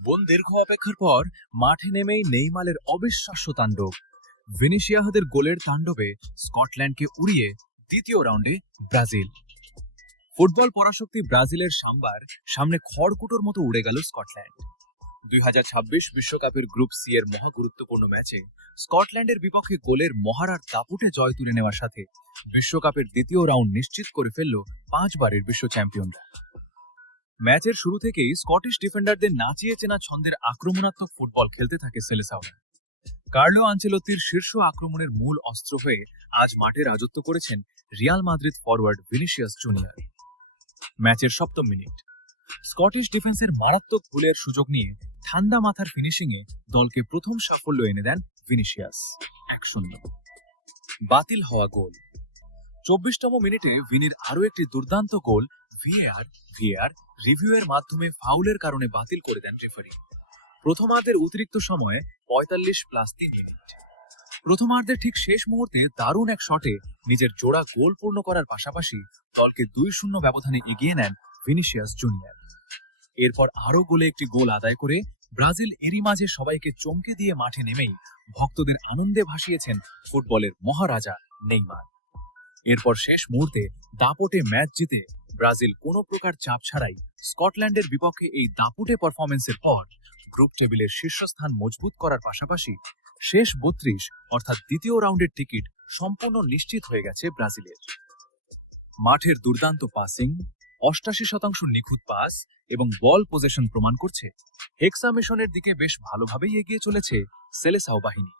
বোন দীর্ঘ অপেক্ষার পর মাঠে নেমেই নেইমারের অবিশ্বাস্য তাণ্ডব। ভিনিসিয়াসদের গোলের তাণ্ডবে স্কটল্যান্ডকে উড়িয়ে দ্বিতীয় রাউন্ডে ব্রাজিল। ফুটবল পরাশক্তি ব্রাজিলের সামনে খড়কুটোর মতো উড়ে গেল স্কটল্যান্ড। 2026 বিশ্বকাপের গ্রুপ সি এর মহা গুরুত্বপূর্ণ ম্যাচে স্কটল্যান্ডের বিপক্ষে গোলের মহারার দাপুটে জয় তুলে নেওয়ার সাথে বিশ্বকাপের দ্বিতীয় রাউন্ড নিশ্চিত করে ফেলল 5 বারের বিশ্ব চ্যাম্পিয়নরা। ম্যাচের শুরু থেকেই স্কটিশ ডিফেন্ডারদের নাচিয়ে চেনা ছন্দের আক্রমণাত্মক ফুটবল খেলতে থাকে সেলেসাওরা। কার্লো আনচেলত্তির শীর্ষ আক্রমণের মূল অস্ত্র হয়ে আজ মাঠে রাজত্ব করেছেন Real Madrid forward Vinicius junior. ম্যাচের 7ম মিনিট স্কটিশ ডিফেন্সের মারাত্মক ভুলের সুযোগ নিয়ে ঠান্ডা মাথার ফিনিশিংয়ে দলকে প্রথম সাফল্য এনে দেন ভিনিসিয়াস। 1-0 বাতিল হওয়া গোল। 24তম মিনিটে ভিনির আরও একটি দুর্দান্ত গোল ভিএআর রিভিউয়ের মাধ্যমে ফাউলের কারণে বাতিল করে দেন রেফারি। প্রথমার্ধের অতিরিক্ত সময়ে 45+3 মিনিট। প্রথমার্ধের ঠিক শেষ মুহূর্তে দারুণ এক শটে নিজের জোড়া গোল পূর্ণ করার পাশাপাশি দলকে 2-0 ব্যবধানে এগিয়ে নেন ভিনিসিয়াস জুনিয়র। এরপর আরও গোলে একটি গোল আদায় করে ব্রাজিল এরই মাঝে সবাইকে চমকে দিয়ে মাঠে নেমেই ভক্তদের আনন্দে ভাসিয়েছেন ফুটবলের মহারাজা নেইমার। এরপর শেষ মুহূর্তে দাপটে ম্যাচ জিতে ব্রাজিল কোনো প্রকার চাপ ছাড়াই স্কটল্যান্ডের বিপক্ষে এই দাপুটে পারফরমেন্সের পর গ্রুপ টেবিলের শীর্ষস্থান মজবুত করার পাশাপাশি শেষ 32 অর্থাৎ দ্বিতীয় রাউন্ডের টিকিট সম্পূর্ণ নিশ্চিত হয়ে গেছে ব্রাজিলের। মাঠের দুর্দান্ত পাসিং, 88% নিখুঁত পাস এবং বল পজেশন প্রমাণ করছে হেক্সা মিশনের দিকে বেশ ভালোভাবেই এগিয়ে চলেছে সেলেসাও বাহিনী।